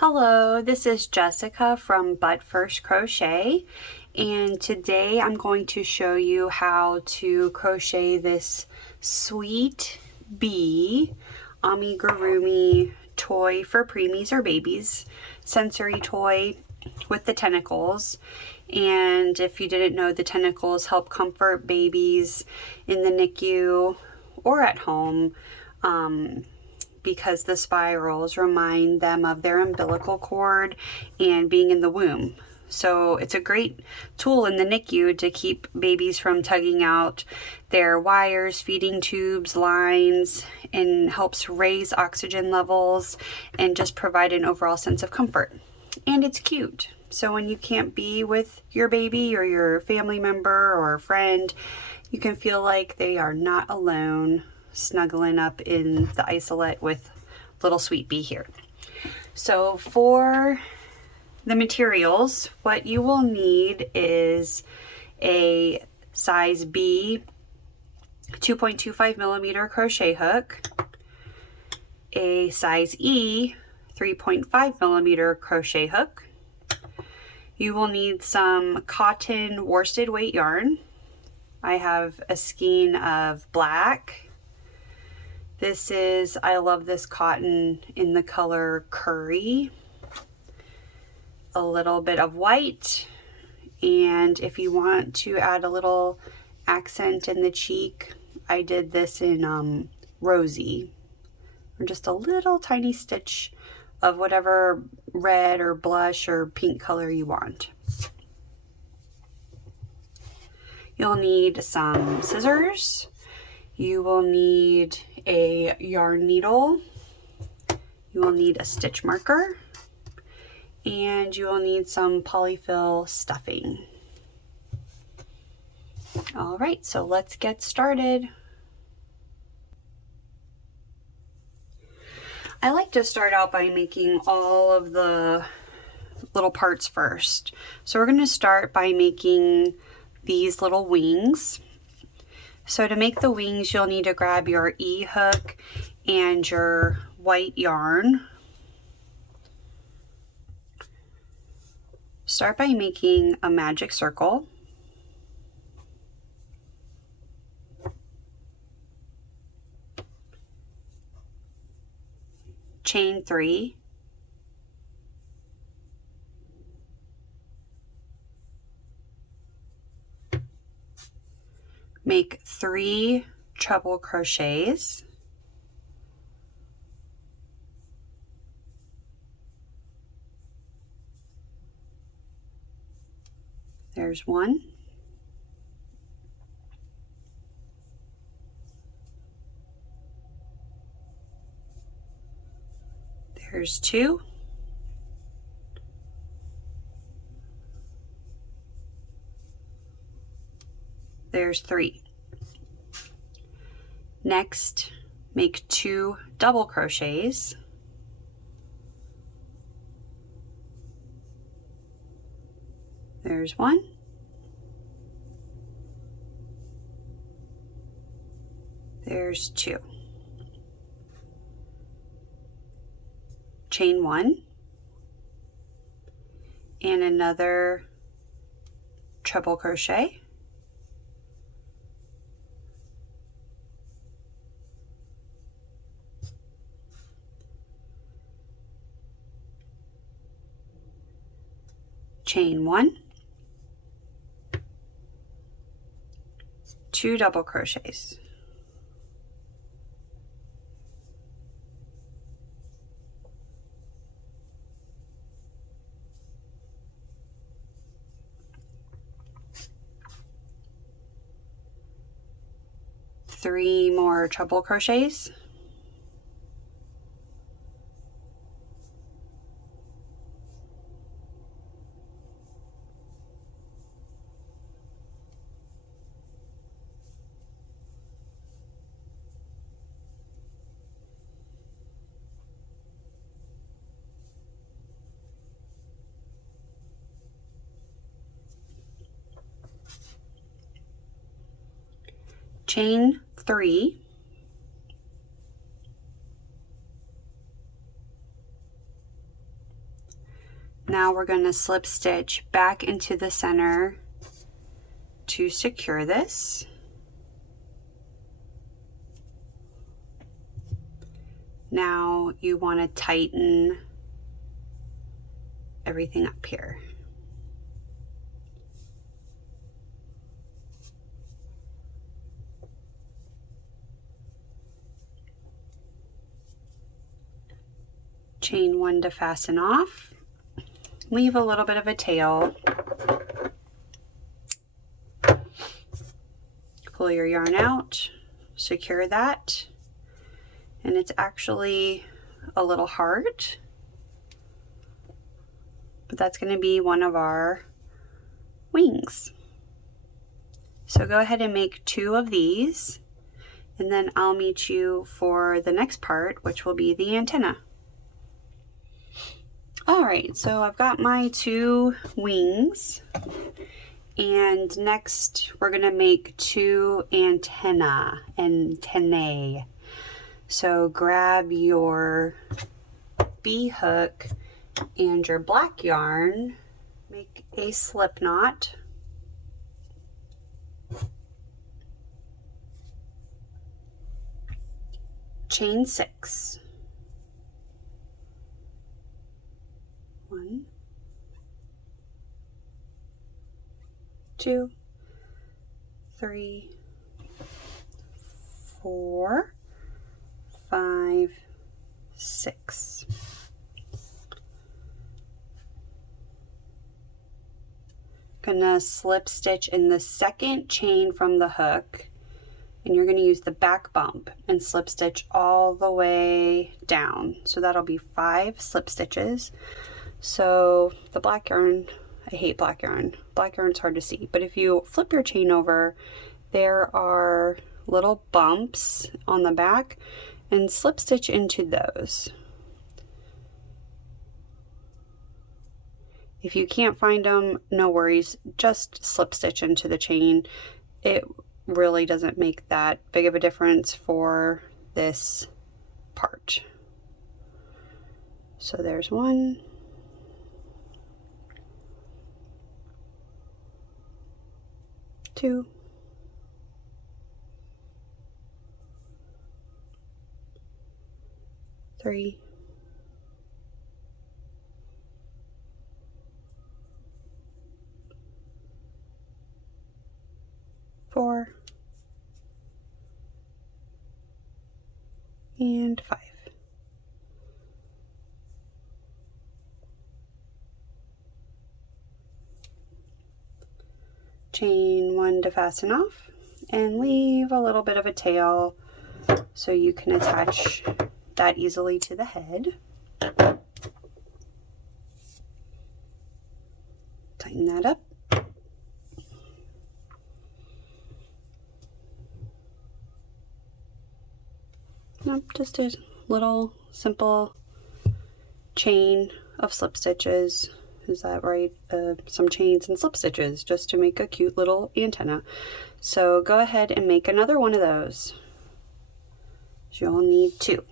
Hello, this is Jessica from But First Crochet, and today I'm going to show you how to crochet this sweet bee amigurumi toy for preemies or babies, sensory toy with the tentacles. And if you didn't know, the tentacles help comfort babies in the NICU or at home, because the spirals remind them of their umbilical cord and being in the womb. So it's a great tool in the NICU to keep babies from tugging out their wires, feeding tubes, lines, and helps raise oxygen levels and just provide an overall sense of comfort. And it's cute. So when you can't be with your baby or your family member or friend, you can feel like they are not alone, snuggling up in the isolate with little sweet bee here. So for the materials, what you will need is a size B 2.25 millimeter crochet hook, a size E 3.5 millimeter crochet hook. You will need some cotton worsted weight yarn. I have a skein of black. I love this cotton in the color curry. A little bit of white, and if you want to add a little accent in the cheek, I did this in Rosy, or just a little tiny stitch of whatever red or blush or pink color you want. You'll need some scissors. You will need a yarn needle. You will need a stitch marker, and you will need some polyfill stuffing. All right, so let's get started. I like to start out by making all of the little parts first. So we're going to start by making these little wings. So to make the wings, you'll need to grab your E hook and your white yarn. Start by making a magic circle. Chain 3. Make 3 treble crochets. There's 1. There's 2. There's 3. Next, make 2 double crochets. There's 1. There's 2. Chain 1 and another treble crochet. Chain 1, 2 double crochets. Three more treble crochets. Chain 3, Now we're going to slip stitch back into the center to secure this. Now you want to tighten everything up here. Chain 1 to fasten off. Leave a little bit of a tail. Pull your yarn out, secure that, and it's actually a little hard, but that's going to be one of our wings. So go ahead and make 2 of these, and then I'll meet you for the next part, which will be the antenna. Alright, so I've got my 2 wings, and next we're going to make 2 antennae. So grab your bee hook and your black yarn, make a slip knot, chain 6. 1, 2, 3, 4, 5, 6. Gonna slip stitch in the second chain from the hook, and you're gonna use the back bump and slip stitch all the way down. So that'll be 5 slip stitches. So the black yarn, I hate black yarn. Black yarn's hard to see, but if you flip your chain over, there are little bumps on the back, and slip stitch into those. If you can't find them, no worries, just slip stitch into the chain. It really doesn't make that big of a difference for this part. So there's 1, 2, 3, 4, and 5. Chain 1 to fasten off, and leave a little bit of a tail so you can attach that easily to the head. Tighten that up. Nope, just a little simple chain of slip stitches. Is that right? Some chains and slip stitches just to make a cute little antenna. So go ahead and make another one of those. You'll need 2.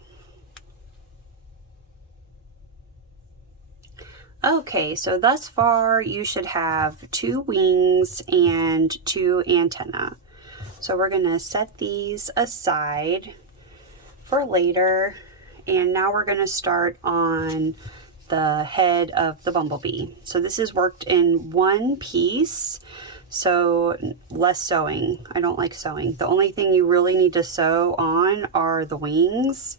Okay, so thus far you should have 2 wings and 2 antennae. So we're gonna set these aside for later, and now we're gonna start on the head of the bumblebee. So this is worked in 1 piece, so less sewing. I don't like sewing. The only thing you really need to sew on are the wings.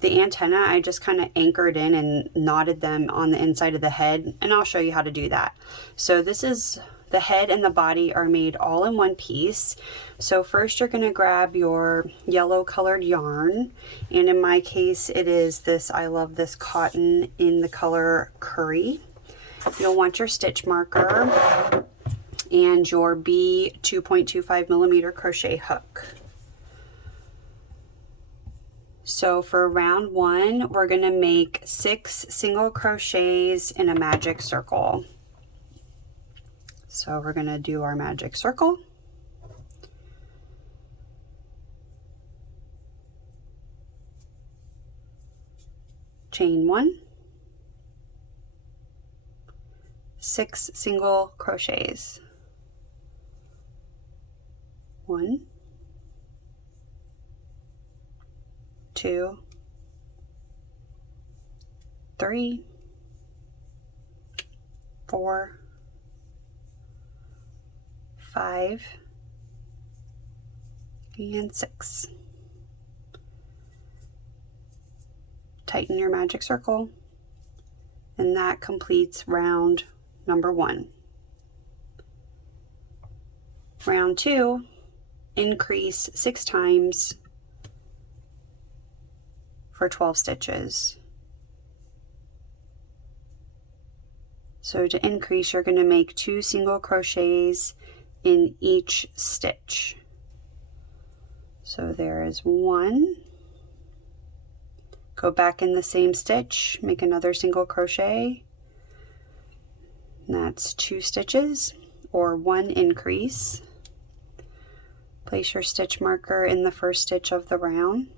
The antenna, I just kind of anchored in and knotted them on the inside of the head, and I'll show you how to do that. So this is, the head and the body are made all in 1 piece. So first you're going to grab your yellow colored yarn, and in my case it is this, I love this cotton in the color Curry. You'll want your stitch marker and your B 2.25 millimeter crochet hook. So for round 1, we're going to make 6 single crochets in a magic circle. So we're going to do our magic circle. Chain 1, 6 single crochets. 1, 2, 3, 4, 5, and 6. Tighten your magic circle, and that completes round number 1. Round 2, increase 6 times for 12 stitches. So to increase, you're going to make 2 single crochets in each stitch. So there is 1. Go back in the same stitch, make another single crochet. That's 2 stitches, or 1 increase. Place your stitch marker in the first stitch of the round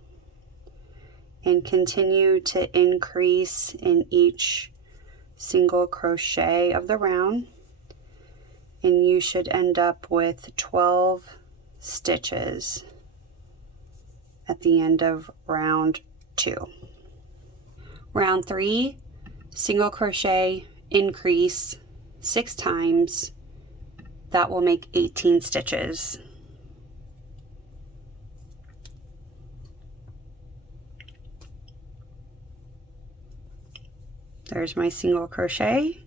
and continue to increase in each single crochet of the round, and you should end up with 12 stitches at the end of round 2. Round 3, single crochet, increase 6 times. That will make 18 stitches. There's my single crochet.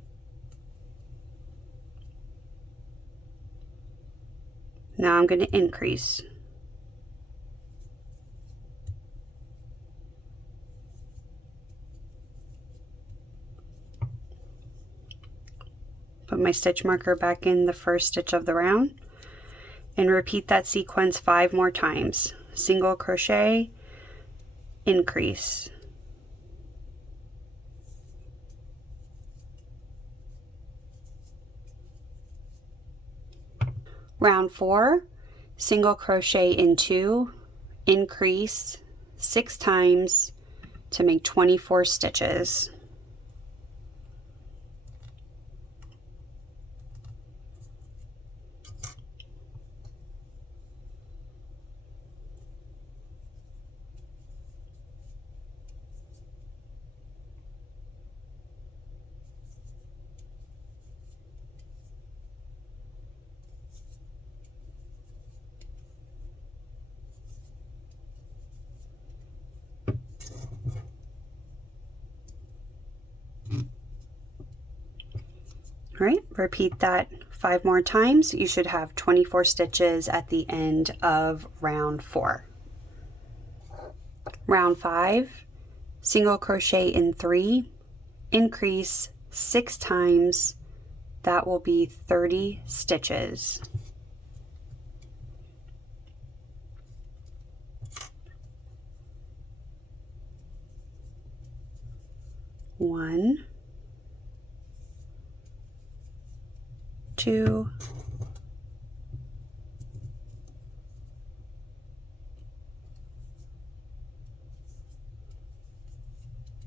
Now I'm going to increase. Put my stitch marker back in the first stitch of the round and repeat that sequence 5 more times. Single crochet, increase. Round 4, single crochet in 2, increase 6 times to make 24 stitches. All right, repeat that 5 more times. You should have 24 stitches at the end of round 4. Round 5, single crochet in 3, increase 6 times. That will be 30 stitches. One, 2,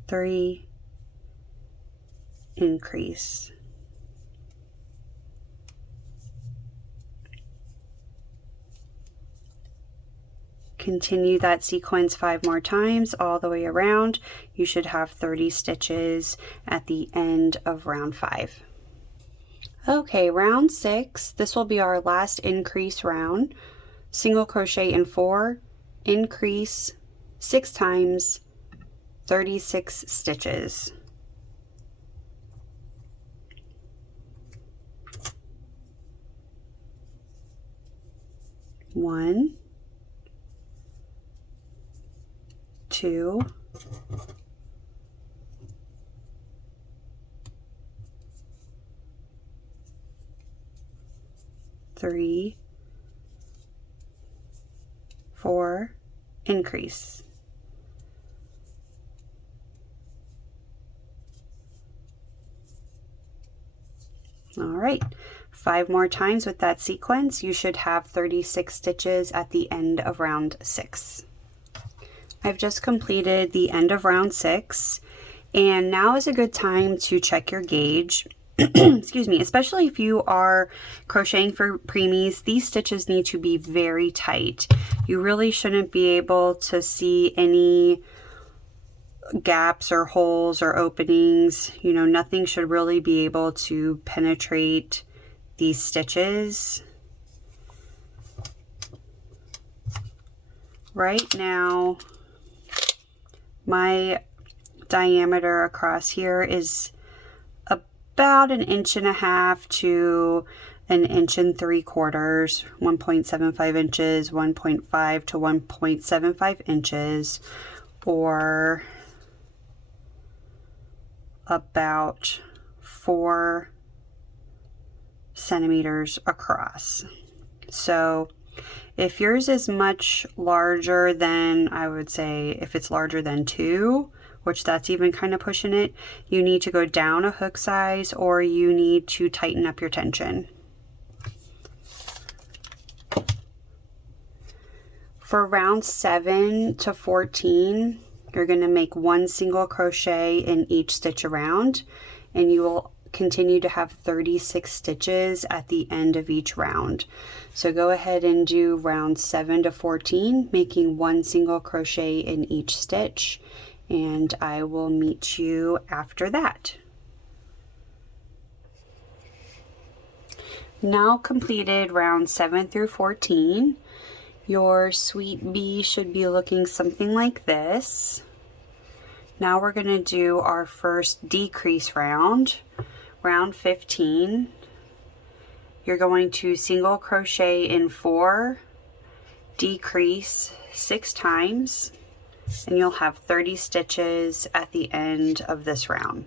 3, increase. Continue that sequence 5 more times all the way around. You should have 30 stitches at the end of round 5. Okay, round 6, this will be our last increase round. Single crochet in 4, increase 6 times, 36 stitches. One, 2, 3, 4, increase. All right, 5 more times with that sequence. You should have 36 stitches at the end of round 6. I've just completed the end of round 6, and now is a good time to check your gauge. excuse me, especially if you are crocheting for preemies, these stitches need to be very tight. You really shouldn't be able to see any gaps or holes or openings. You know, nothing should really be able to penetrate these stitches. Right now, my diameter across here is about 1.5 inches to 1 3/4 inches, 1.75 inches, 1.5 to 1.75 inches, or about 4 centimeters across. So if yours is much larger than, I would say, if it's larger than 2, which that's even kind of pushing it, you need to go down a hook size, or you need to tighten up your tension. For round 7 to 14, you're going to make 1 single crochet in each stitch around, and you will continue to have 36 stitches at the end of each round. So go ahead and do round 7 to 14, making 1 single crochet in each stitch, and I will meet you after that. Now completed round 7 through 14, your sweet bee should be looking something like this. Now we're going to do our first decrease round, round 15. You're going to single crochet in 4, decrease 6 times, and you'll have 30 stitches at the end of this round.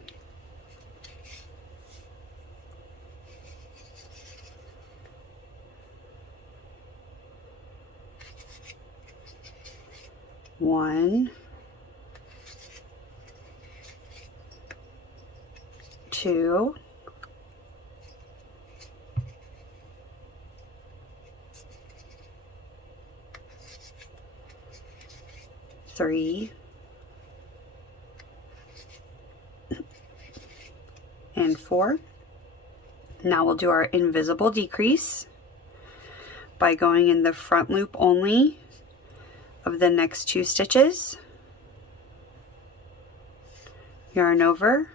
One, 2, 3, and 4. Now we'll do our invisible decrease by going in the front loop only of the next 2 stitches. Yarn over,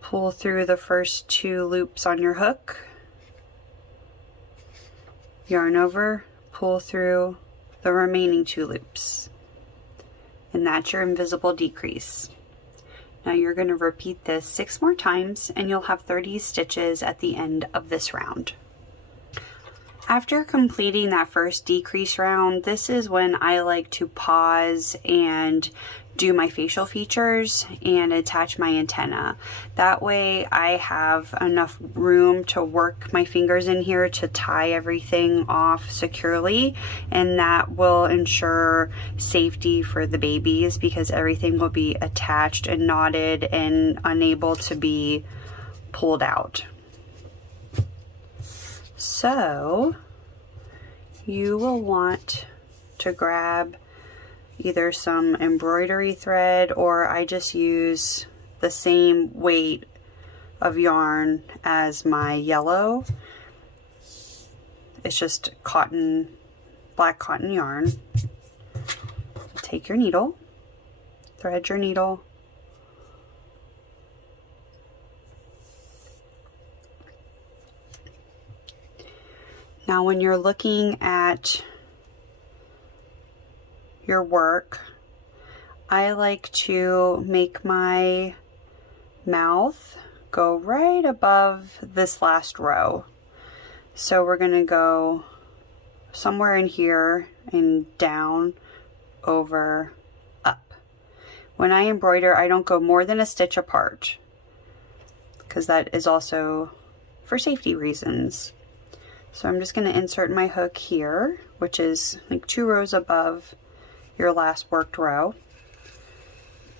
pull through the first 2 loops on your hook, yarn over, pull through the remaining 2 loops, and that's your invisible decrease. Now you're going to repeat this 6 more times, and you'll have 30 stitches at the end of this round. After completing that first decrease round, this is when I like to pause and do my facial features and attach my antenna. That way I have enough room to work my fingers in here to tie everything off securely, and that will ensure safety for the babies because everything will be attached and knotted and unable to be pulled out. So you will want to grab either some embroidery thread, or I just use the same weight of yarn as my yellow. It's just cotton, black cotton yarn. Take your needle, thread your needle, now when you're looking at your work, I like to make my mouth go right above this last row. So we're going to go somewhere in here and down, over, up. When I embroider, I don't go more than a stitch apart because that is also for safety reasons. So I'm just going to insert my hook here, which is like 2 rows above your last worked row.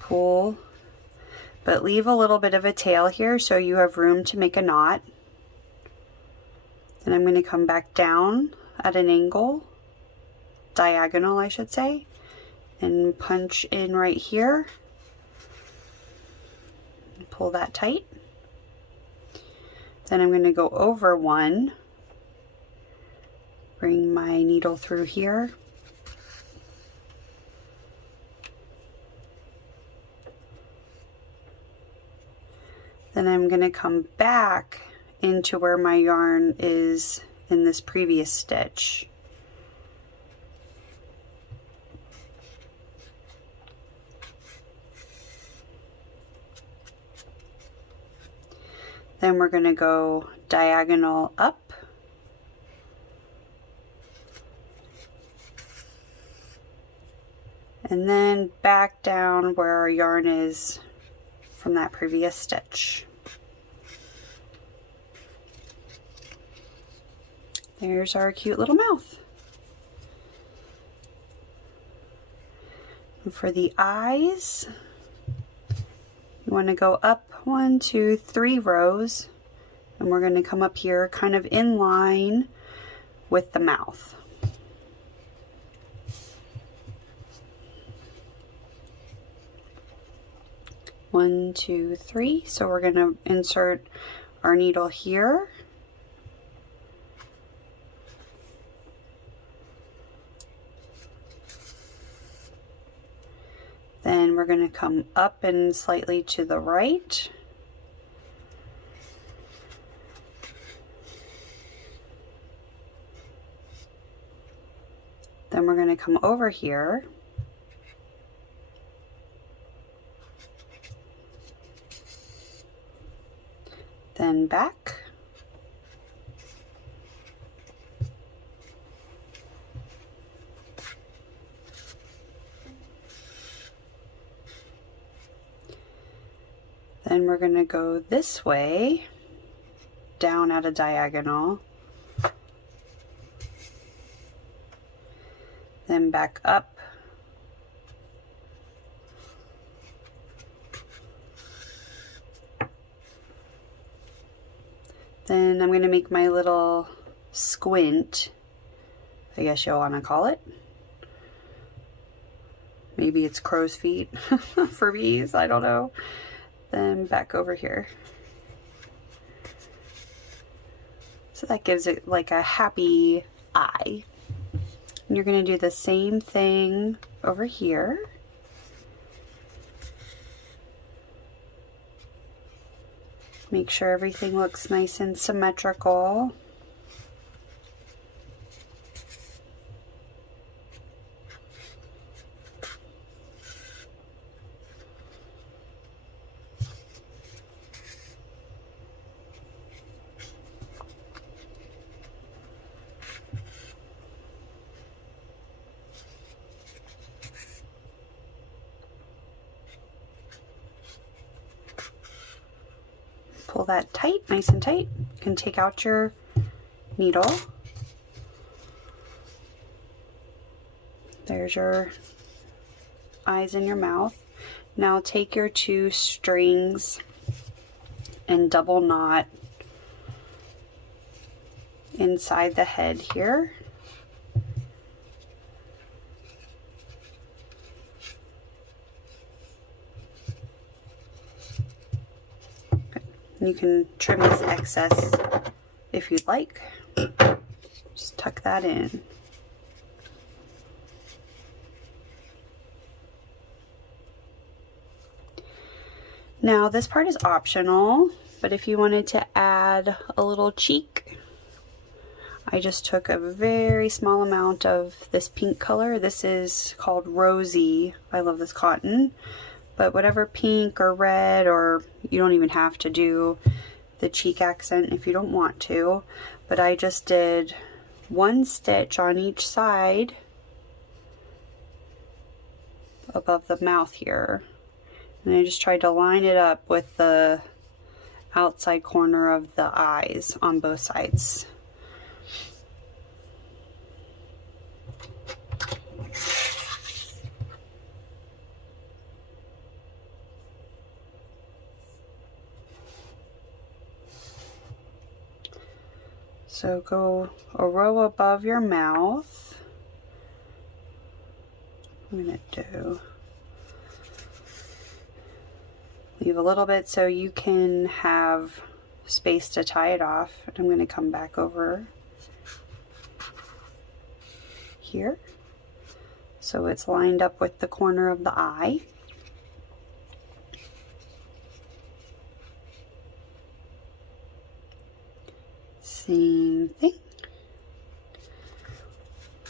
Pull, but leave a little bit of a tail here so you have room to make a knot. Then I'm going to come back down at an angle, diagonal I should say, and punch in right here. Pull that tight. Then I'm going to go over one, bring my needle through here, then I'm going to come back into where my yarn is in this previous stitch. Then we're going to go diagonal up, and then back down where our yarn is from that previous stitch. There's our cute little mouth. And for the eyes, you want to go up 1, 2, 3 rows, and we're going to come up here kind of in line with the mouth. One, two, three. So we're going to insert our needle here. Then we're going to come up and slightly to the right. Then we're going to come over here. Then back. Then we're going to go this way, down at a diagonal, then back up, then I'm going to make my little squint, I guess you'll want to call it. Maybe it's crow's feet for bees, I don't know. Then back over here. So that gives it like a happy eye. And you're going to do the same thing over here. Make sure everything looks nice and symmetrical. Pull that tight, nice and tight. You can take out your needle. There's your eyes and your mouth. Now take your 2 strings and double knot inside the head here. You can trim this excess if you'd like. Just tuck that in. Now this part is optional, but if you wanted to add a little cheek, I just took a very small amount of this pink color. This is called Rosy. I love this cotton. But whatever pink or red, or you don't even have to do the cheek accent if you don't want to. But I just did 1 stitch on each side above the mouth here. And I just tried to line it up with the outside corner of the eyes on both sides. So go a row above your mouth. I'm going to leave a little bit so you can have space to tie it off. And I'm going to come back over here so it's lined up with the corner of the eye. Same thing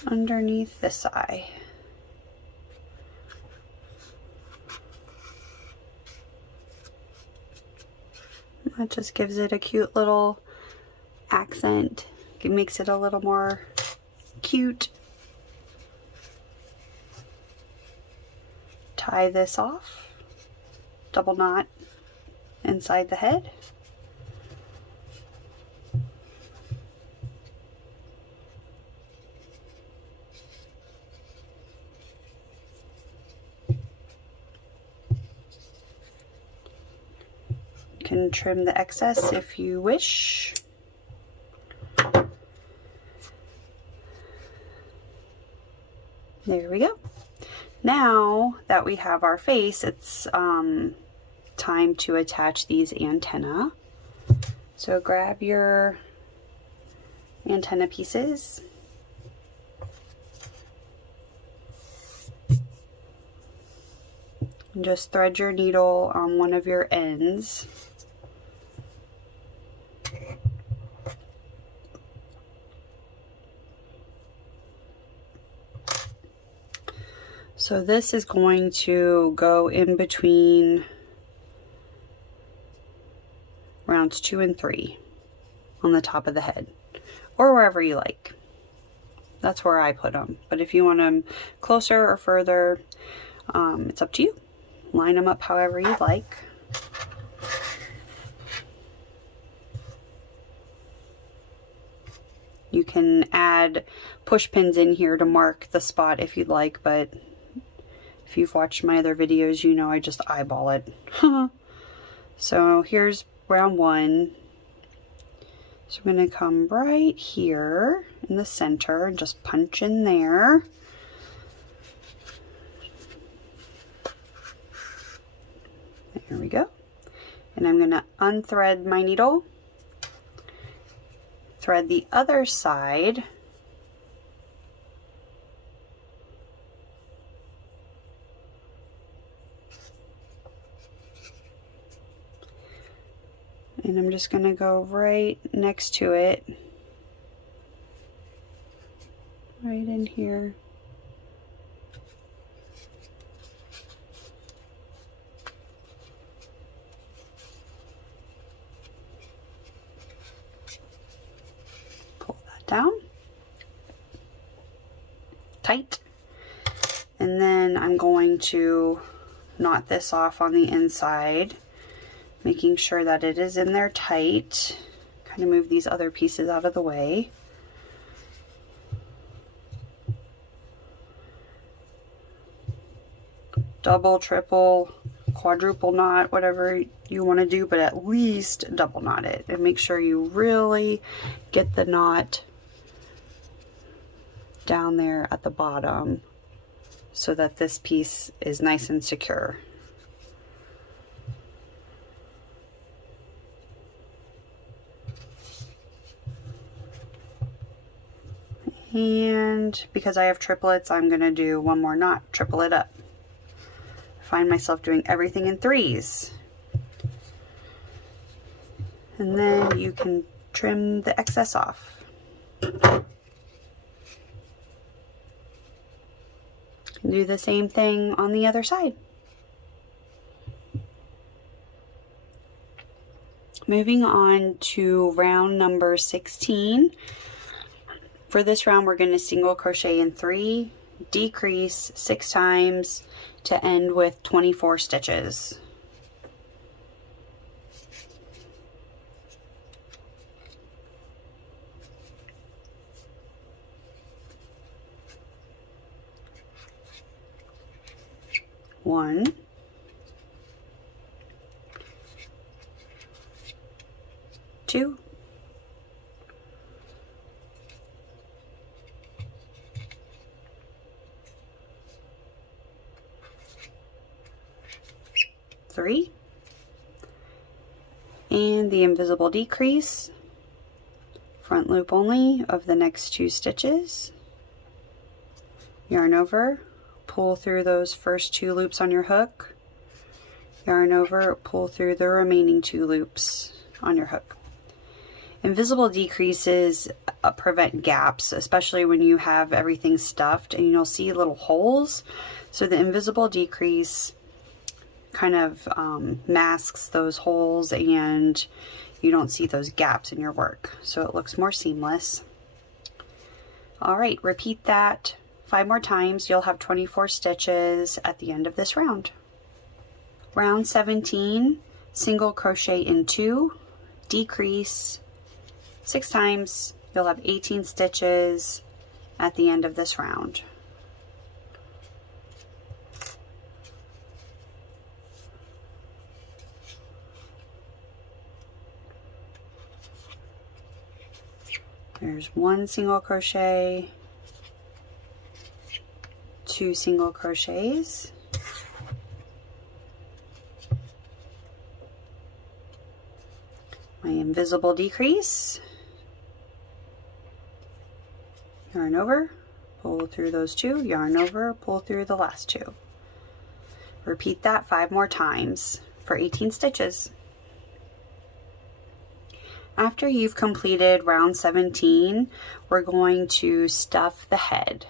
underneath this eye. That just gives it a cute little accent. It makes it a little more cute. Tie this off, double knot inside the head. Can trim the excess if you wish. There we go. Now that we have our face, it's time to attach these antennae. So grab your antenna pieces. And just thread your needle on one of your ends. So this is going to go in between rounds 2 and 3 on the top of the head, or wherever you like. That's where I put them. But if you want them closer or further, it's up to you. Line them up however you like. You can add push pins in here to mark the spot if you'd like, but if you've watched my other videos, you know I just eyeball it. So here's round 1. So I'm going to come right here in the center and just punch in there. There we go. And I'm going to unthread my needle, thread the other side, and I'm just going to go right next to it, right in here. Pull that down tight, and then I'm going to knot this off on the inside, making sure that it is in there tight. Kind of move these other pieces out of the way. Double, triple, quadruple knot, whatever you want to do, but at least double knot it and make sure you really get the knot down there at the bottom so that this piece is nice and secure. And because I have triplets, I'm going to do one more knot, triple it up. I find myself doing everything in 3s. And then you can trim the excess off. Do the same thing on the other side. Moving on to round number 16. For this round, we're going to single crochet in 3, decrease 6 times to end with 24 stitches. One, two, three, And the invisible decrease, front loop only of the next 2 stitches, yarn over, pull through those first 2 loops on your hook, yarn over, pull through the remaining 2 loops on your hook. Invisible decreases prevent gaps, especially when you have everything stuffed and you'll see little holes. So the invisible decrease kind of masks those holes and you don't see those gaps in your work. So it looks more seamless. All right, repeat that 5 more times. You'll have 24 stitches at the end of this round. Round 17, single crochet in 2, decrease 6 times. You'll have 18 stitches at the end of this round. There's 1 single crochet, 2 single crochets, my invisible decrease, yarn over, pull through those 2, yarn over, pull through the last 2. Repeat that 5 more times for 18 stitches. After you've completed round 17, we're going to stuff the head.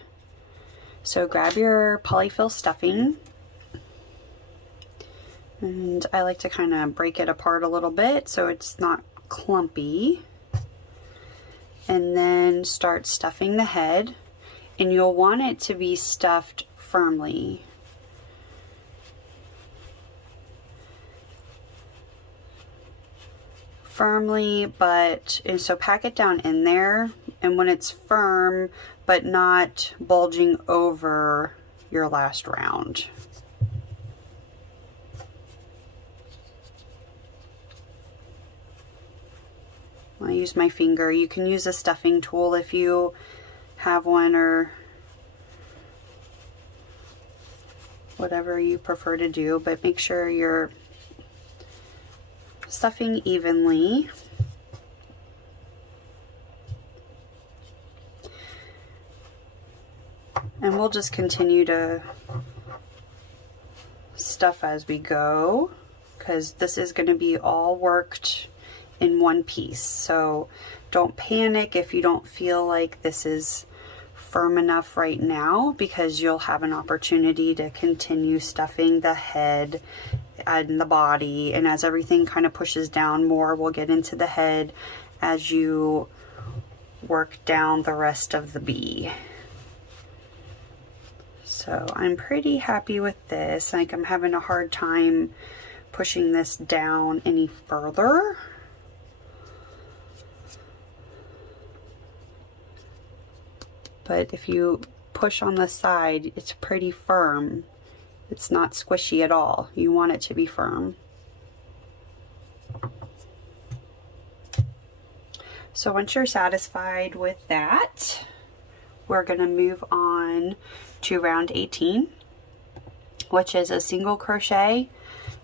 So grab your polyfill stuffing, and I like to kind of break it apart a little bit so it's not clumpy, and then start stuffing the head, and you'll want it to be stuffed firmly. And so pack it down in there, and when it's firm but not bulging over your last round. I use my finger. You can use a stuffing tool if you have one, or whatever you prefer to do, but make sure you're stuffing evenly. And we'll just continue to stuff as we go, because this is going to be all worked in one piece. So don't panic if you don't feel like this is firm enough right now, because you'll have an opportunity to continue stuffing the head and the body, and as everything kind of pushes down more, we'll get into the head as you work down the rest of the bee. So I'm pretty happy with this. Like, I'm having a hard time pushing this down any further. But if you push on the side, it's pretty firm. It's not squishy at all. You want it to be firm. So once you're satisfied with that, we're going to move on to round 18, which is a single crochet,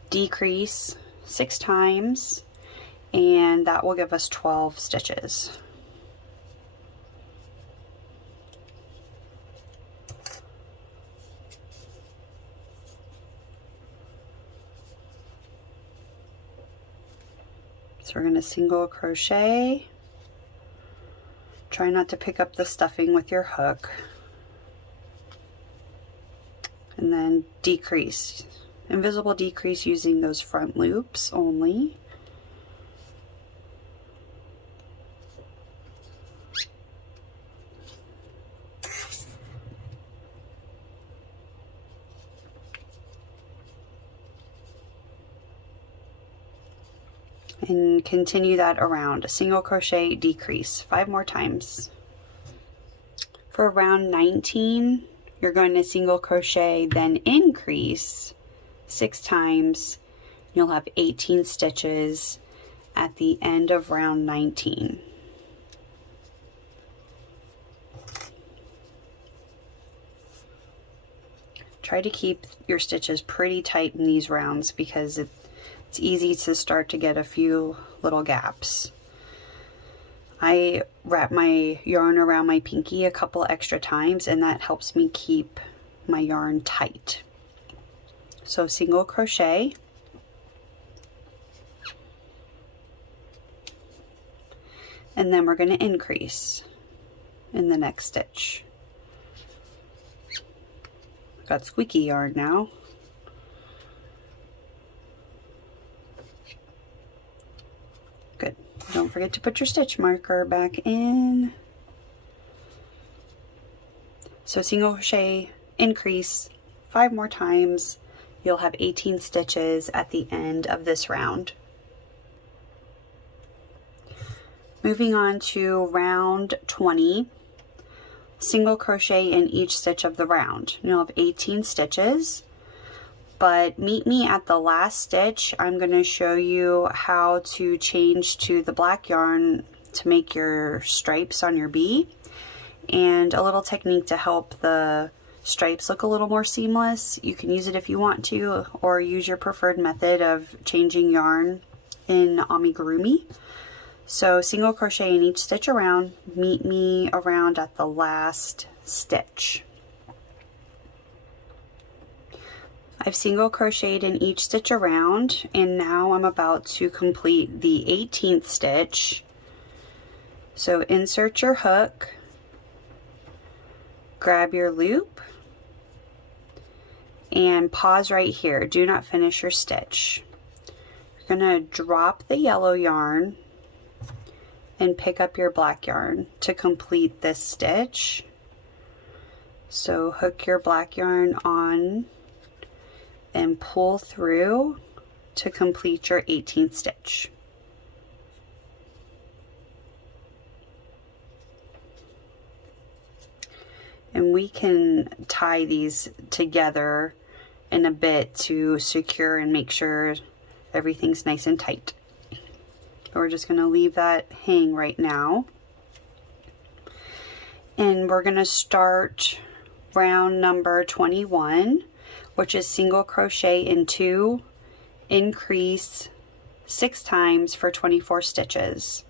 decrease 6 times, and that will give us 12 stitches. So we're going to single crochet. Try not to pick up the stuffing with your hook. And then decrease. Invisible decrease using those front loops only. And continue that around. A single crochet, decrease 5 more times. For round 19, you're going to single crochet, then increase 6 times. You'll have 18 stitches at the end of round 19. Try to keep your stitches pretty tight in these rounds, because it's easy to start to get a few little gaps. I wrap my yarn around my pinky a couple extra times, and that helps me keep my yarn tight. So single crochet, and then we're going to increase in the next stitch. I've got squeaky yarn now. Good. Don't forget to put your stitch marker back in. So single crochet, increase 5 more times. You'll have 18 stitches at the end of this round. Moving on to round 20, single crochet in each stitch of the round. You'll have 18 stitches, but meet me at the last stitch. I'm going to show you how to change to the black yarn to make your stripes on your bee, and a little technique to help the stripes look a little more seamless. You can use it if you want to, or use your preferred method of changing yarn in Amigurumi. So single crochet in each stitch around, meet me around at the last stitch. I've single crocheted in each stitch around, and now I'm about to complete the 18th stitch. So insert your hook, grab your loop, and pause right here. Do not finish your stitch. You're going to drop the yellow yarn and pick up your black yarn to complete this stitch. So hook your black yarn on and pull through to complete your 18th stitch. And we can tie these together in a bit to secure and make sure everything's nice and tight. We're just going to leave that hang right now. And we're going to start round number 21, which is single crochet in 2, increase 6 times for 24 stitches.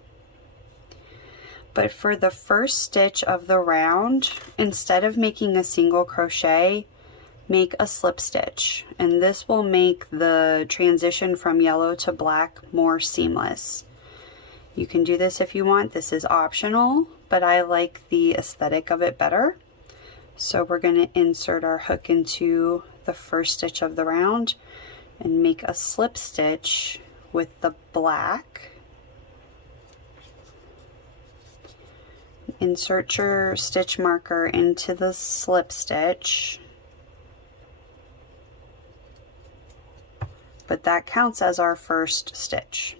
But for the first stitch of the round, instead of making a single crochet, make a slip stitch, and this will make the transition from yellow to black more seamless. You can do this if you want. This is optional, but I like the aesthetic of it better. So we're going to insert our hook into the first stitch of the round and make a slip stitch with the black. Insert your stitch marker into the slip stitch, but that counts as our first stitch.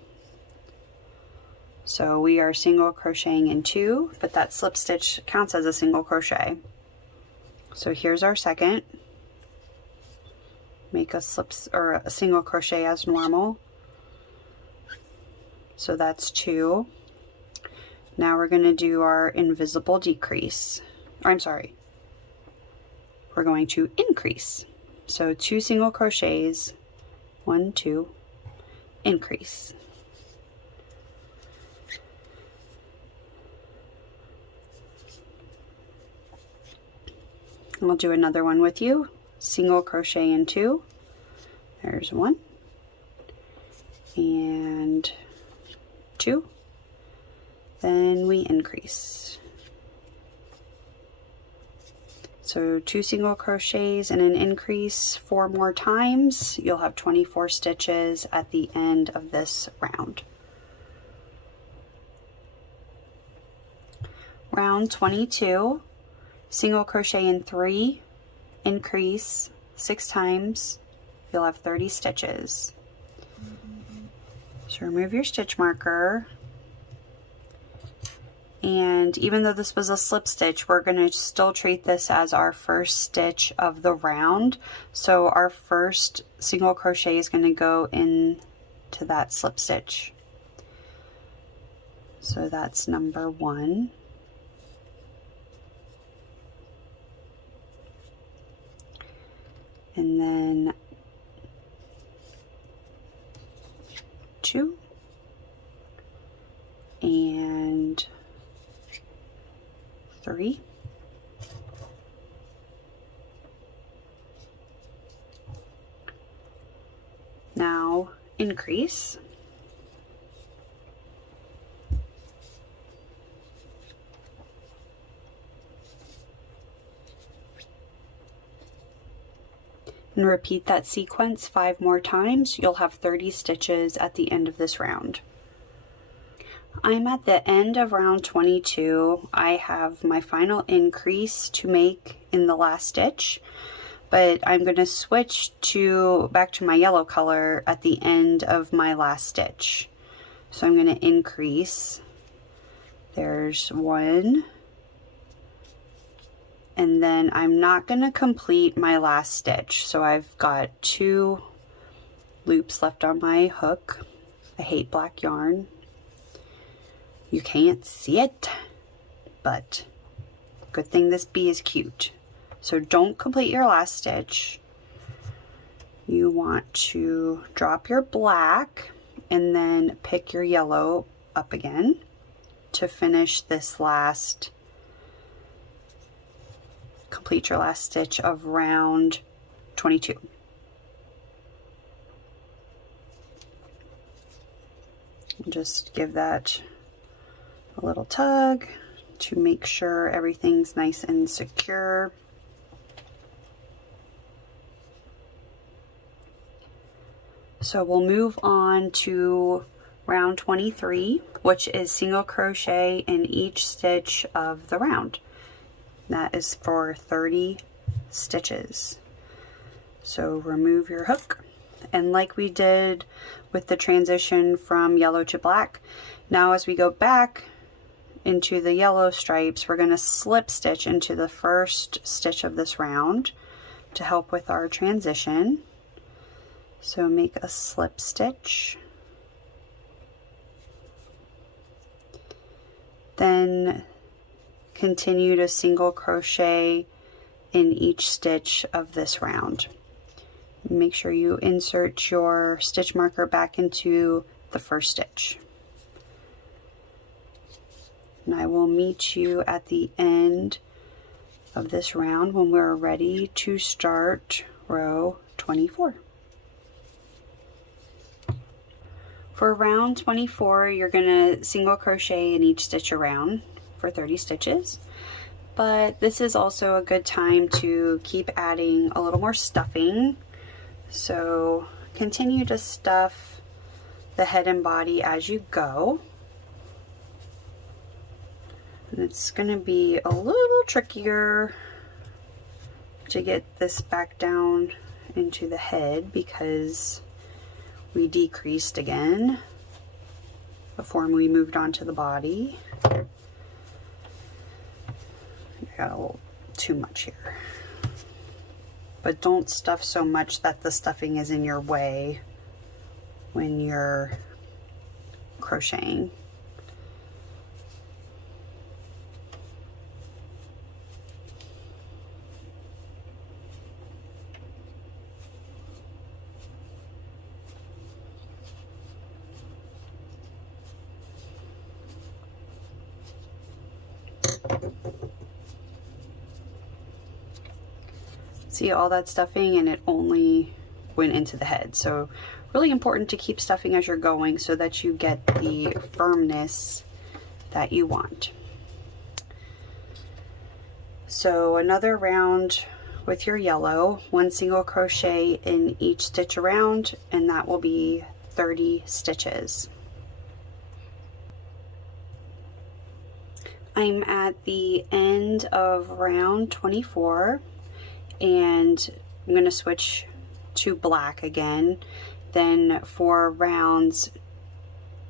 So we are single crocheting in 2, but that slip stitch counts as a single crochet. So here's our second. Make a slip or a single crochet as normal. So that's 2. Now we're going to do our invisible decrease. Or I'm sorry. We're going to increase. So 2 single crochets, 1, 2, increase. I'll do another one with you. Single crochet in 2. There's 1 and 2. Then we increase. So 2 single crochets and an increase 4 more times. You'll have 24 stitches at the end of this round. Round 22. Single crochet in 3, increase 6 times, you'll have 30 stitches. So remove your stitch marker, and even though this was a slip stitch, we're going to still treat this as our first stitch of the round. So our first single crochet is going to go into that slip stitch. So that's number 1. And then 3. Now increase. And repeat that sequence 5 more times. You'll have 30 stitches at the end of this round. I'm at the end of round 22. I have my final increase to make in the last stitch, but I'm going to switch back to my yellow color at the end of my last stitch. So I'm going to increase. There's 1. And then I'm not going to complete my last stitch. So I've got 2 loops left on my hook. I hate black yarn. You can't see it, but good thing this bee is cute. So don't complete your last stitch. You want to drop your black and then pick your yellow up again to finish this last, complete your last stitch of round 22. Just give that a little tug to make sure everything's nice and secure. So we'll move on to round 23, which is single crochet in each stitch of the round. That is for 30 stitches. So remove your hook, and like we did with the transition from yellow to black, now as we go back into the yellow stripes, we're going to slip stitch into the first stitch of this round to help with our transition. So make a slip stitch, then continue to single crochet in each stitch of this round. Make sure you insert your stitch marker back into the first stitch. And I will meet you at the end of this round when we're ready to start row 24. For round 24, you're going to single crochet in each stitch around for 30 stitches, but this is also a good time to keep adding a little more stuffing. So continue to stuff the head and body as you go. And it's going to be a little trickier to get this back down into the head because we decreased again before we moved on to the body. I got a little too much here. But don't stuff so much that the stuffing is in your way when you're crocheting. See all that stuffing, and it only went into the head. So really important to keep stuffing as you're going so that you get the firmness that you want. So another round with your yellow, 1 single crochet in each stitch around, and that will be 30 stitches. I'm at the end of round 24. And I'm going to switch to black again. Then for rounds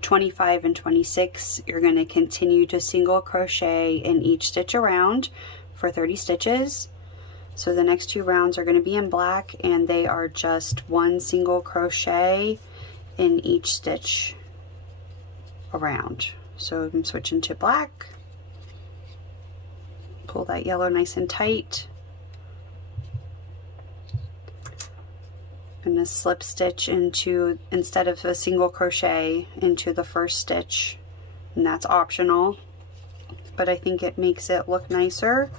25 and 26, you're going to continue to single crochet in each stitch around for 30 stitches. So the next 2 rounds are going to be in black, and they are just 1 single crochet in each stitch around. So I'm switching to black. Pull that yellow nice and tight. I'm going to slip stitch into, instead of a single crochet, into the first stitch, and that's optional. but I think it makes it look nicer.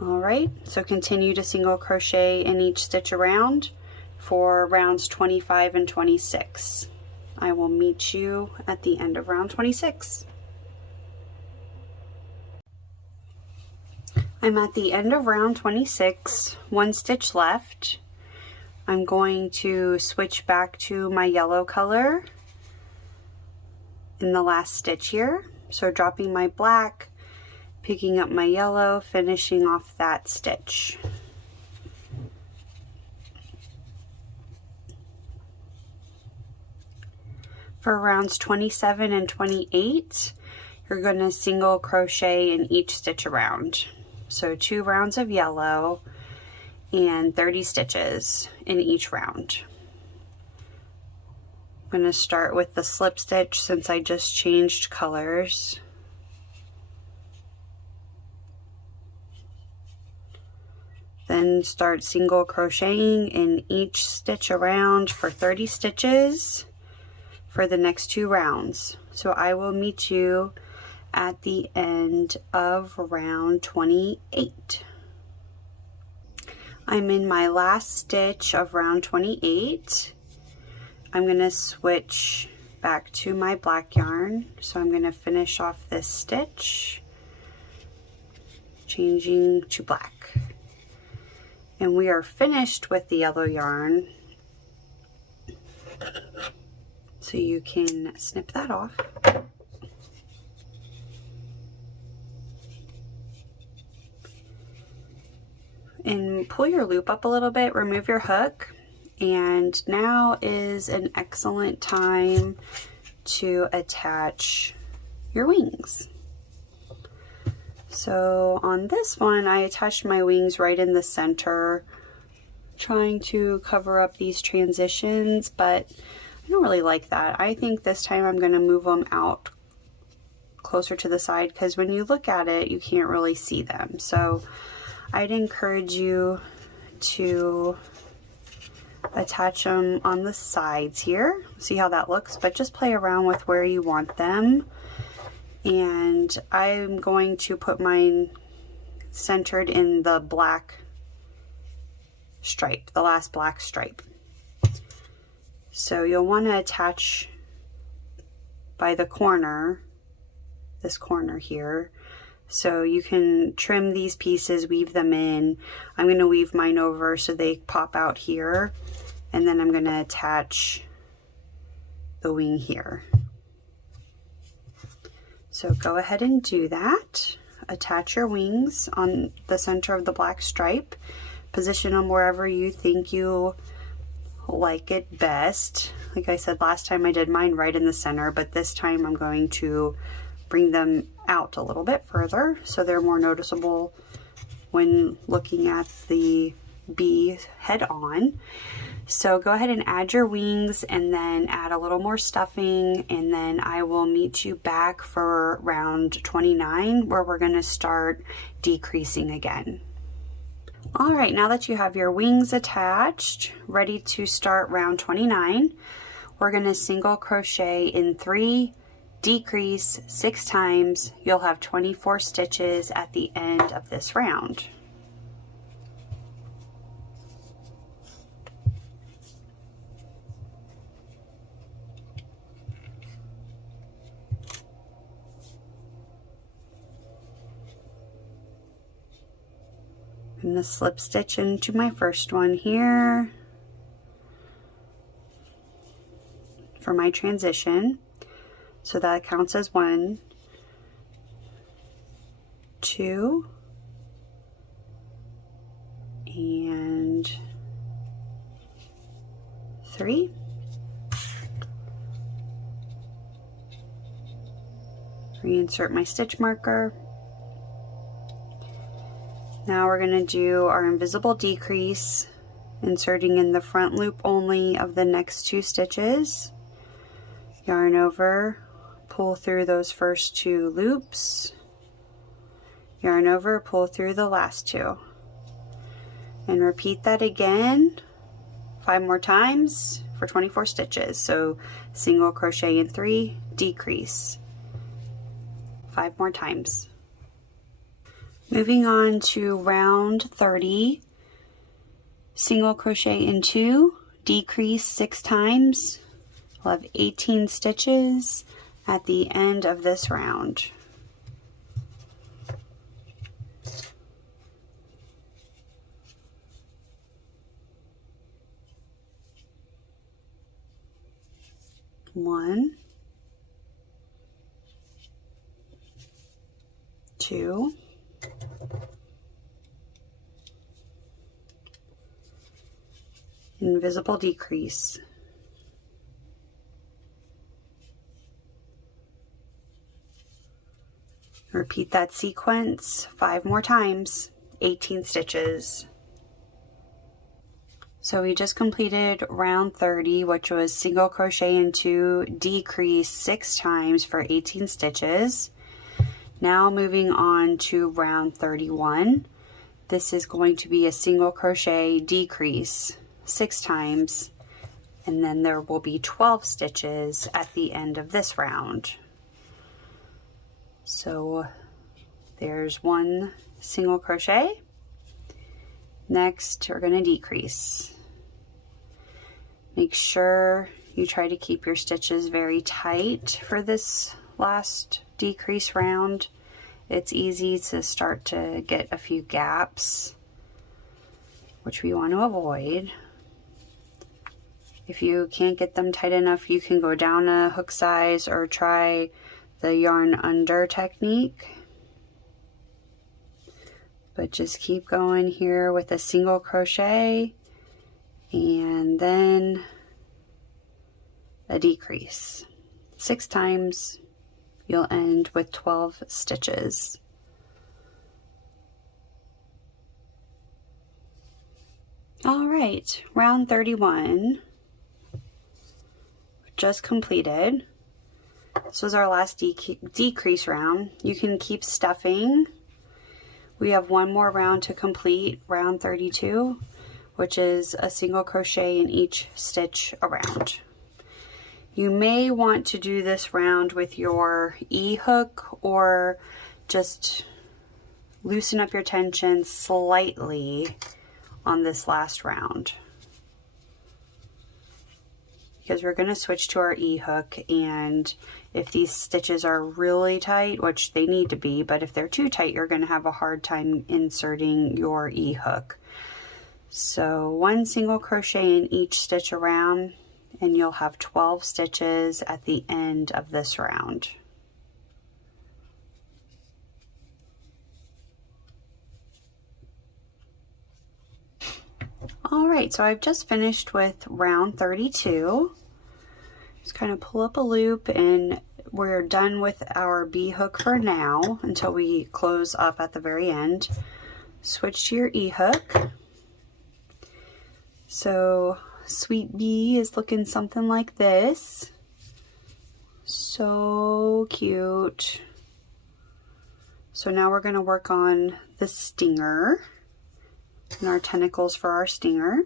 Alright, so continue to single crochet in each stitch around for rounds 25 and 26. I will meet you at the end of round 26. I'm at the end of round 26, one stitch left. I'm going to switch back to my yellow color in the last stitch here. So dropping my black, picking up my yellow, finishing off that stitch. For rounds 27 and 28, you're going to single crochet in each stitch around. So 2 rounds of yellow and 30 stitches in each round. I'm going to start with the slip stitch since I just changed colors. Then start single crocheting in each stitch around for 30 stitches for the next 2 rounds. So I will meet you at the end of round 28. I'm in my last stitch of round 28. I'm going to switch back to my black yarn. So I'm going to finish off this stitch, changing to black. And we are finished with the yellow yarn. So you can snip that off. And pull your loop up a little bit, remove your hook, and now is an excellent time to attach your wings. So on this one, I attached my wings right in the center, trying to cover up these transitions, but I don't really like that. I think this time I'm going to move them out closer to the side because when you look at it, you can't really see them. So I'd encourage you to attach them on the sides here. See how that looks, but just play around with where you want them. And I'm going to put mine centered in the black stripe, the last black stripe. So you'll want to attach by the corner, this corner here. So you can trim these pieces, weave them in. I'm going to weave mine over so they pop out here. And then I'm going to attach the wing here. So go ahead and do that. Attach your wings on the center of the black stripe. Position them wherever you think you like it best. Like I said last time, I did mine right in the center, but this time I'm going to bring them out a little bit further so they're more noticeable when looking at the bee head on. So go ahead and add your wings and then add a little more stuffing, and then I will meet you back for round 29 where we're going to start decreasing again. All right, now that you have your wings attached, ready to start round 29, we're going to single crochet in 3, decrease 6 times. You'll have 24 stitches at the end of this round. I'm going to slip stitch into my first one here for my transition. So that counts as 1, 2, and 3. Reinsert my stitch marker. Now we're going to do our invisible decrease, inserting in the front loop only of the next 2 stitches. Yarn over, pull through those first 2 loops, yarn over, pull through the last 2, and repeat that again 5 more times for 24 stitches. So single crochet in 3, decrease, 5 more times. Moving on to round 30, single crochet in 2, decrease 6 times. We'll have 18 stitches at the end of this round. One, 2, invisible decrease, repeat that sequence 5 more times, 18 stitches. So we just completed round 30, which was single crochet in 2, decrease 6 times for 18 stitches. Now moving on to round 31. This is going to be a single crochet, decrease 6 times, and then there will be 12 stitches at the end of this round. So there's 1 single crochet. Next, we're going to decrease. Make sure you try to keep your stitches very tight for this last decrease round. It's easy to start to get a few gaps, which we want to avoid. If you can't get them tight enough, you can go down a hook size or try the yarn under technique. But just keep going here with a single crochet and then a decrease. 6 times, you'll end with 12 stitches. All right, round 31 just completed. This was our last decrease round. You can keep stuffing. We have 1 more round to complete, round 32, which is a single crochet in each stitch around. You may want to do this round with your E-hook or just loosen up your tension slightly on this last round, because we're going to switch to our E-hook, and if these stitches are really tight, which they need to be, but if they're too tight, you're going to have a hard time inserting your E-hook. So 1 single crochet in each stitch around, and you'll have 12 stitches at the end of this round. All right, so I've just finished with round 32. Just kind of pull up a loop, and we're done with our B-hook for now until we close up at the very end. Switch to your E-hook. So Sweet Bee is looking something like this. So cute. So now we're going to work on the stinger and our tentacles for our stinger.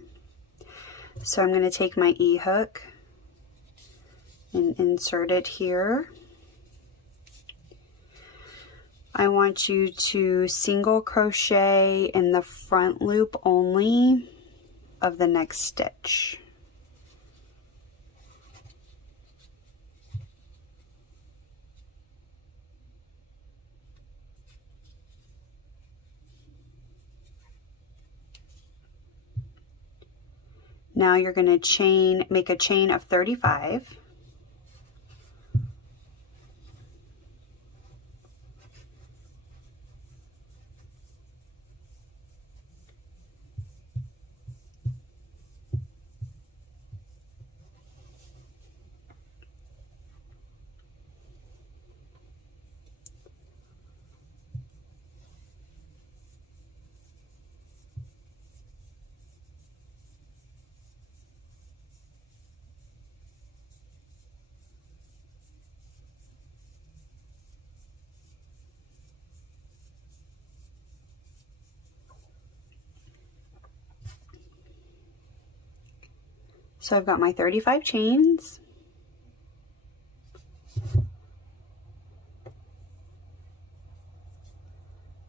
So I'm going to take my E-hook and insert it here. I want you to single crochet in the front loop only of the next stitch. Now you're going to make a chain of 35. So I've got my 35 chains.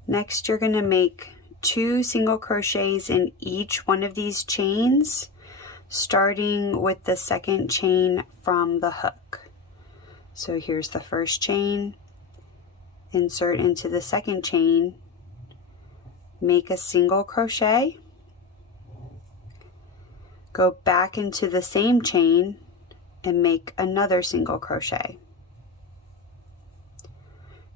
Next, you're going to make 2 single crochets in each one of these chains, starting with the second chain from the hook. So here's the first chain, insert into the second chain, make a single crochet, go back into the same chain and make another single crochet.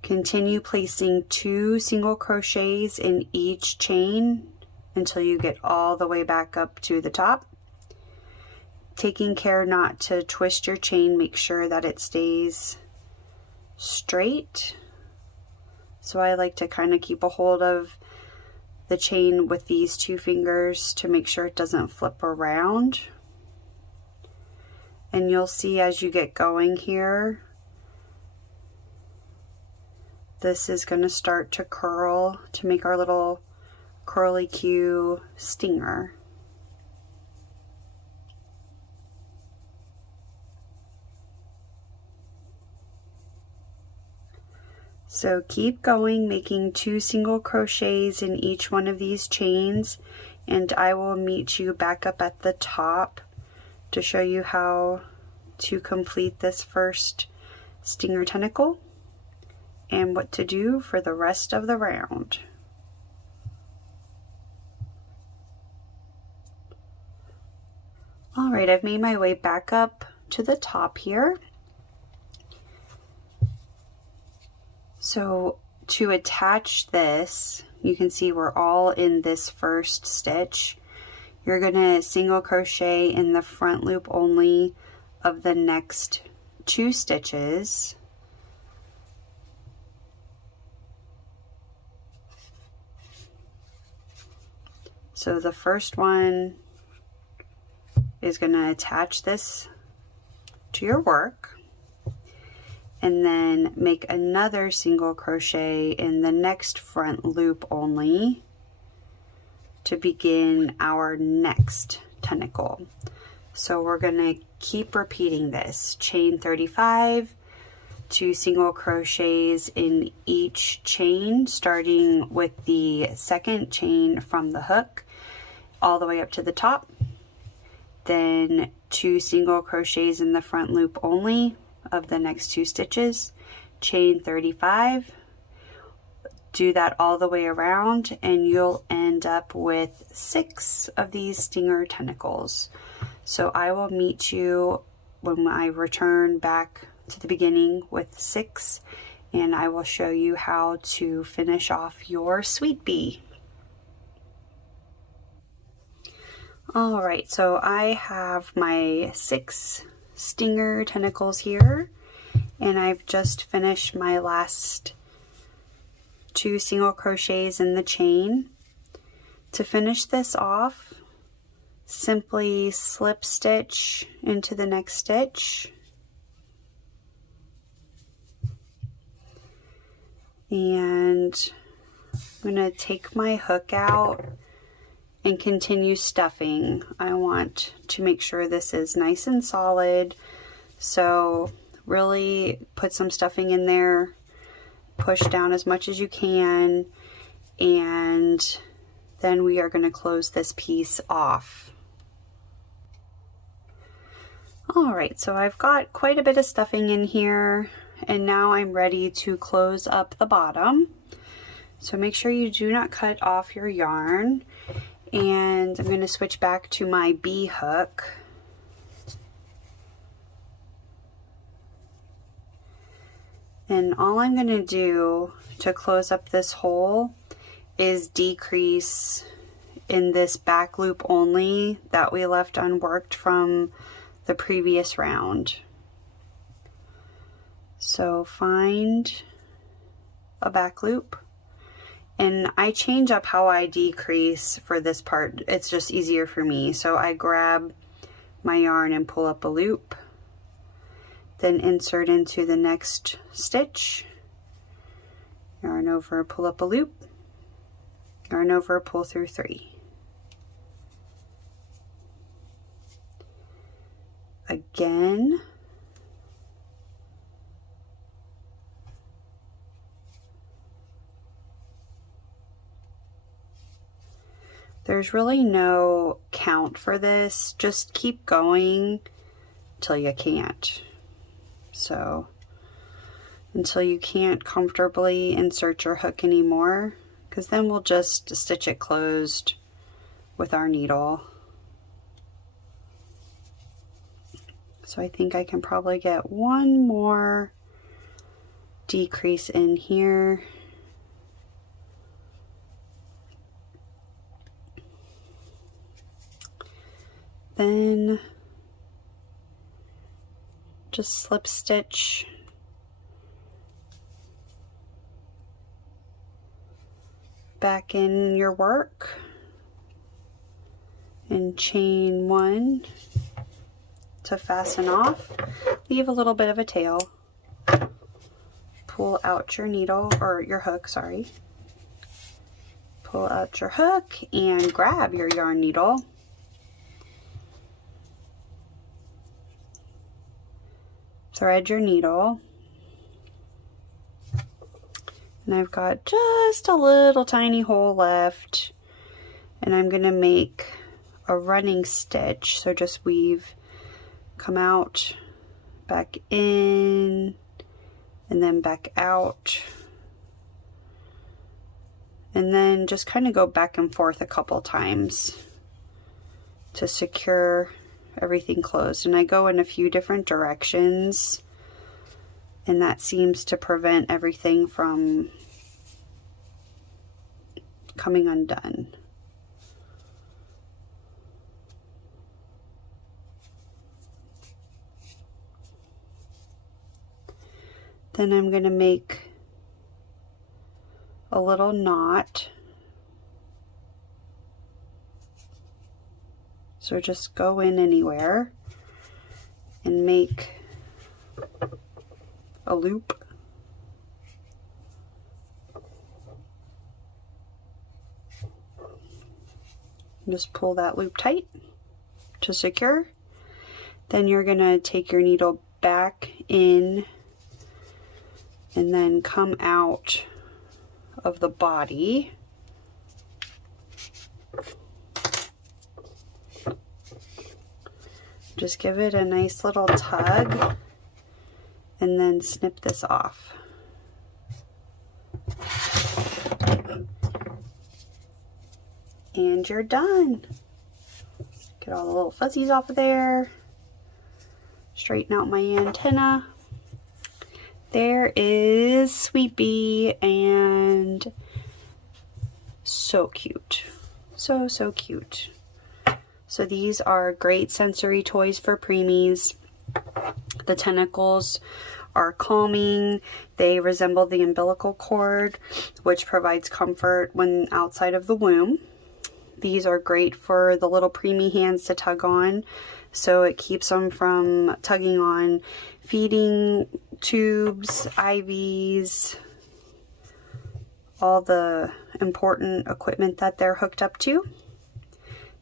Continue placing 2 single crochets in each chain until you get all the way back up to the top. Taking care not to twist your chain, make sure that it stays straight. So I like to kind of keep a hold of the chain with these 2 fingers to make sure it doesn't flip around. And you'll see as you get going here, this is going to start to curl to make our little curly Q stinger. So keep going, making 2 single crochets in each one of these chains, and I will meet you back up at the top to show you how to complete this first stinger tentacle and what to do for the rest of the round. All right, I've made my way back up to the top here. So to attach this, you can see we're all in this first stitch. You're going to single crochet in the front loop only of the next 2 stitches. So the first one is going to attach this to your work, and then make another single crochet in the next front loop only to begin our next tentacle. So we're going to keep repeating this. Chain 35, 2 single crochets in each chain, starting with the second chain from the hook all the way up to the top. Then 2 single crochets in the front loop only of the next 2 stitches, chain 35, do that all the way around, and you'll end up with 6 of these stinger tentacles. So I will meet you when I return back to the beginning with 6, and I will show you how to finish off your sweet bee. All right, so I have my 6 stinger tentacles here, and I've just finished my last 2 single crochets in the chain. To finish this off, simply slip stitch into the next stitch, and I'm going to take my hook out and continue stuffing. I want to make sure this is nice and solid, so really put some stuffing in there, push down as much as you can, and then we are going to close this piece off. All right, so I've got quite a bit of stuffing in here, and now I'm ready to close up the bottom. So make sure you do not cut off your yarn. And I'm going to switch back to my bee hook. And all I'm going to do to close up this hole is decrease in this back loop only that we left unworked from the previous round. So find a back loop. And I change up how I decrease for this part. It's just easier for me. So I grab my yarn and pull up a loop, then insert into the next stitch, yarn over, pull up a loop, yarn over, pull through 3. Again, There's really no count for this. Just keep going till you can't. So until you can't comfortably insert your hook anymore, because then we'll just stitch it closed with our needle. So I think I can probably get one more decrease in here. Then just slip stitch back in your work and chain 1 to fasten off. Leave a little bit of a tail. Pull out your needle, or your hook, sorry. Pull out your hook and grab your yarn needle. Thread your needle. And I've got just a little tiny hole left. And I'm going to make a running stitch. So just weave, come out, back in, and then back out. And then just kind of go back and forth a couple times to secure everything closed. And I go in a few different directions, and that seems to prevent everything from coming undone. Then I'm going to make a little knot. So just go in anywhere and make a loop. Just pull that loop tight to secure. Then you're going to take your needle back in and then come out of the body. Just give it a nice little tug and then snip this off. And you're done. Get all the little fuzzies off of there. Straighten out my antenna. There is Sweepy, and so cute. So cute. So these are great sensory toys for preemies. The tentacles are calming. They resemble the umbilical cord, which provides comfort when outside of the womb. These are great for the little preemie hands to tug on, so it keeps them from tugging on feeding tubes, IVs, all the important equipment that they're hooked up to.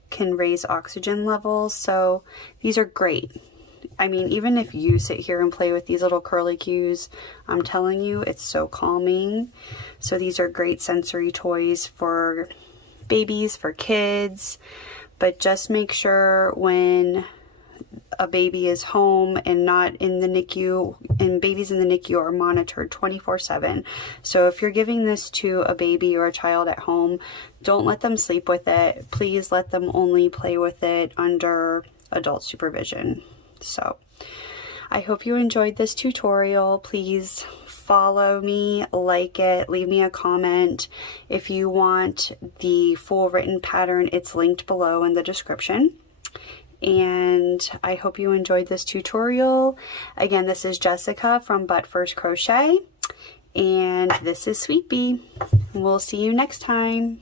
Can raise oxygen levels, so these are great. I mean, even if you sit here and play with these little curly cues, I'm telling you, it's so calming. So these are great sensory toys for babies, for kids, but just make sure when a baby is home and not in the NICU, and babies in the NICU are monitored 24/7. So if you're giving this to a baby or a child at home, don't let them sleep with it. Please let them only play with it under adult supervision. So I hope you enjoyed this tutorial. Please follow me, like it, leave me a comment. If you want the full written pattern, it's linked below in the description. And I hope you enjoyed this tutorial. Again, this is Jessica from But First Crochet, and this is Sweepy. We'll see you next time.